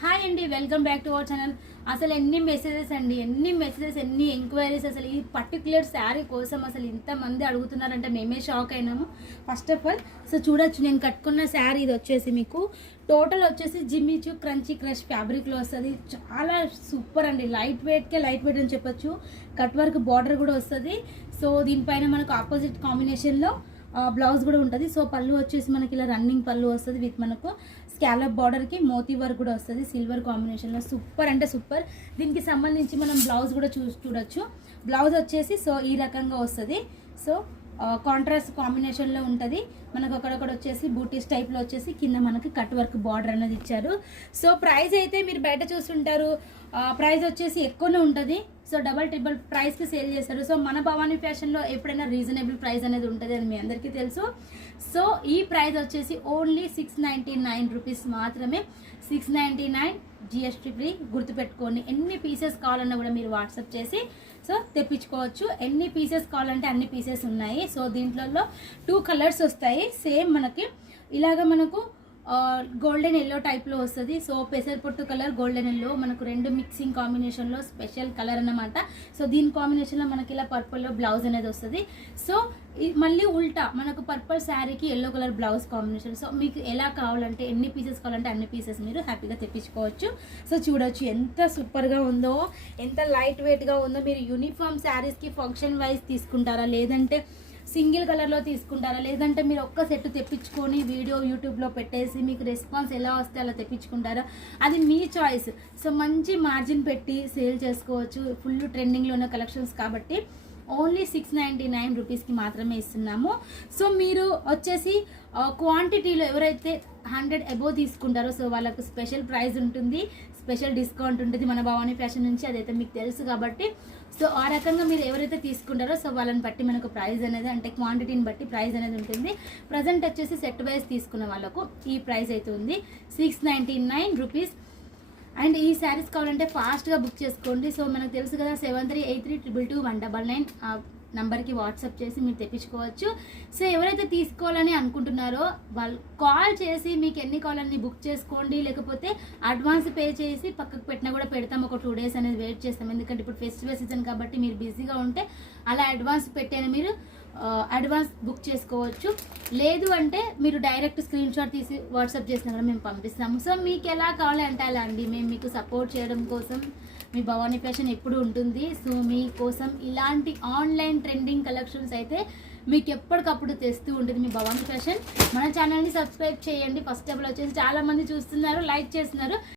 Hi అండి, welcome back to our channel. అసలు ఎన్ని మెసేజెస్ అండి, ఎన్ని ఎంక్వైరీస్. అసలు ఈ పర్టికులర్ శారీ కోసం అసలు ఇంతమంది అడుగుతున్నారంటే మేమే షాక్ అయినాము. ఫస్ట్ ఆఫ్ ఆల్ చూడొచ్చు, నేను కట్టుకున్న శారీ ఇది వచ్చేసి మీకు టోటల్ వచ్చేసి జిమ్మిచూ క్రంచీ క్రష్ ఫ్యాబ్రిక్లో వస్తుంది. చాలా సూపర్ అండి, లైట్ వెయిట్ అని చెప్పొచ్చు. కట్ వర్క్ బార్డర్ కూడా వస్తుంది. సో దీనిపైన మనకు ఆపోజిట్ కాంబినేషన్లో బ్లౌజ్ కూడా ఉంటుంది. సో పళ్ళు వచ్చేసి మనకి ఇలా రన్నింగ్ పళ్ళు వస్తుంది విత్ మనకు స్కాలప్ బార్డర్కి మోతీ వర్క్ కూడా వస్తుంది సిల్వర్ కాంబినేషన్లో. సూపర్ అంటే సూపర్. దీనికి సంబంధించి మనం బ్లౌజ్ కూడా చూడొచ్చు. బ్లౌజ్ వచ్చేసి సో ఈ రకంగా వస్తుంది. సో కాంట్రాస్ట్ కాంబినేషన్లో ఉంటుంది. మనకు అక్కడక్కడ వచ్చేసి బూటీస్ టైప్లో వచ్చేసి కింద మనకి కట్ వర్క్ బార్డర్ అనేది ఇచ్చారు. సో ప్రైస్ అయితే మీరు బయట చూస్తుంటారు, ప్రైస్ వచ్చేసి ఎక్కువనే ఉంటుంది. సో డబల్ ప్రైస్కి సేల్ చేస్తారు. సో మన భవానీ ఫ్యాషన్లో ఎప్పుడైనా రీజనబుల్ ప్రైస్ అనేది ఉంటుంది, అది మీ అందరికీ తెలుసు. సో ఈ ప్రైస్ వచ్చేసి ఓన్లీ 699 రూపీస్ మాత్రమే. 699 జిఎస్టీ ఫ్రీ. గుర్తుపెట్టుకోండి, ఎన్ని పీసెస్ కావాలన్నా కూడా మీరు వాట్సాప్ చేసి సో తెప్పించుకోవచ్చు. ఎన్ని పీసెస్ కావాలంటే అన్ని పీసెస్ ఉన్నాయి. సో దీంట్లో 2 కలర్స్ వస్తాయి. సేమ్ మనకి ఇలాగ మనకు గోల్డెన్ ఎల్లో టైప్లో వస్తుంది. సో పెసరపొట్టు కలర్, గోల్డెన్ ఎల్లో మనకు 2 మిక్సింగ్ కాంబినేషన్లో స్పెషల్ కలర్ అన్నమాట. సో దీని కాంబినేషన్లో మనకి ఇలా పర్పుల్లో బ్లౌజ్ అనేది వస్తుంది. సో మళ్ళీ ఉల్టా మనకు పర్పుల్ శారీకి yellow colour blouse combination. So మీకు ఎలా కావాలంటే ఎన్ని పీసెస్ కావాలంటే అన్ని పీసెస్ మీరు హ్యాపీగా తెప్పించుకోవచ్చు. సో చూడొచ్చు ఎంత సూపర్గా ఉందో, ఎంత లైట్ వెయిట్గా ఉందో. మీరు యూనిఫామ్ శారీస్కి ఫంక్షన్ వైజ్ తీసుకుంటారా, లేదంటే సింగిల్ కలర్లో తీసుకుంటారా, లేదంటే మీరు ఒక్క సెట్ తెప్పించుకొని వీడియో యూట్యూబ్లో పెట్టేసి మీకు రెస్పాన్స్ ఎలా వస్తే అలా తెప్పించుకుంటారా, అది మీ చాయిస్. సో మంచి మార్జిన్ పెట్టి సేల్ చేసుకోవచ్చు. ఫుల్ ట్రెండింగ్లో ఉన్న కలెక్షన్స్ కాబట్టి ఓన్లీ 699 రూపీస్కి మాత్రమే ఇస్తున్నాము. సో మీరు వచ్చేసి క్వాంటిటీలో ఎవరైతే 100 అబోవ్ తీసుకుంటారో సో వాళ్ళకు స్పెషల్ ప్రైస్ ఉంటుంది, స్పెషల్ డిస్కౌంట్ ఉంటుంది మన భవానీ ఫ్యాషన్ నుంచి. అదైతే మీకు తెలుసు కాబట్టి సో ఆ రకంగా మీరు ఎవరైతే తీసుకుంటారో సో వాళ్ళని బట్టి మనకు ప్రైస్ అనేది, అంటే క్వాంటిటీని బట్టి ప్రైస్ అనేది ఉంటుంది. ప్రజెంట్ వచ్చేసి సెట్ వైజ్ తీసుకున్న వాళ్ళకు ఈ ప్రైస్ అయితే ఉంది 699 రూపీస్. అండ్ ఈ శారీస్ కావాలంటే ఫాస్ట్గా బుక్ చేసుకోండి. సో మనకు తెలుసు కదా 7383222199 నంబర్కి వాట్సాప్ చేసి మీరు తెప్పించుకోవచ్చు. సో ఎవరైతే తీసుకోవాలని అనుకుంటున్నారో వాళ్ళు కాల్ చేసి మీకు ఎన్ని కావాలని బుక్ చేసుకోండి, లేకపోతే అడ్వాన్స్ పే చేసి పక్కకు పెట్టినా కూడా పెడతాం. ఒక 2 డేస్ అనేది వెయిట్ చేస్తాం, ఎందుకంటే ఇప్పుడు ఫెస్టివల్ సీజన్ కాబట్టి మీరు బిజీగా ఉంటే అలా అడ్వాన్స్ పెట్టైనా మీరు అడ్వాన్స్ బుక్ చేసుకోవచ్చు. లేదు అంటే మీరు డైరెక్ట్ స్క్రీన్ షాట్ తీసి వాట్సాప్ చేసినా కూడా మేము పంపిస్తాము. సో మీకు ఎలా కావాలంటే అలా అండి, మేము మీకు సపోర్ట్ చేయడం కోసం మీ భవానీ ఫ్యాషన్ ఎప్పుడు ఉంటుంది. సో మీకోసం ఇలాంటి ఆన్లైన్ ట్రెండింగ్ కలెక్షన్స్ అయితే మీకు ఎప్పటికప్పుడు తెస్తూ ఉంటుంది మీ భవానీ ఫ్యాషన్. మన ఛానల్ని సబ్స్క్రైబ్ చేయండి. ఫస్ట్ ఆఫ్ ఆల్ వచ్చేసి చాలామంది చూస్తున్నారు, లైక్ చేస్తున్నారు.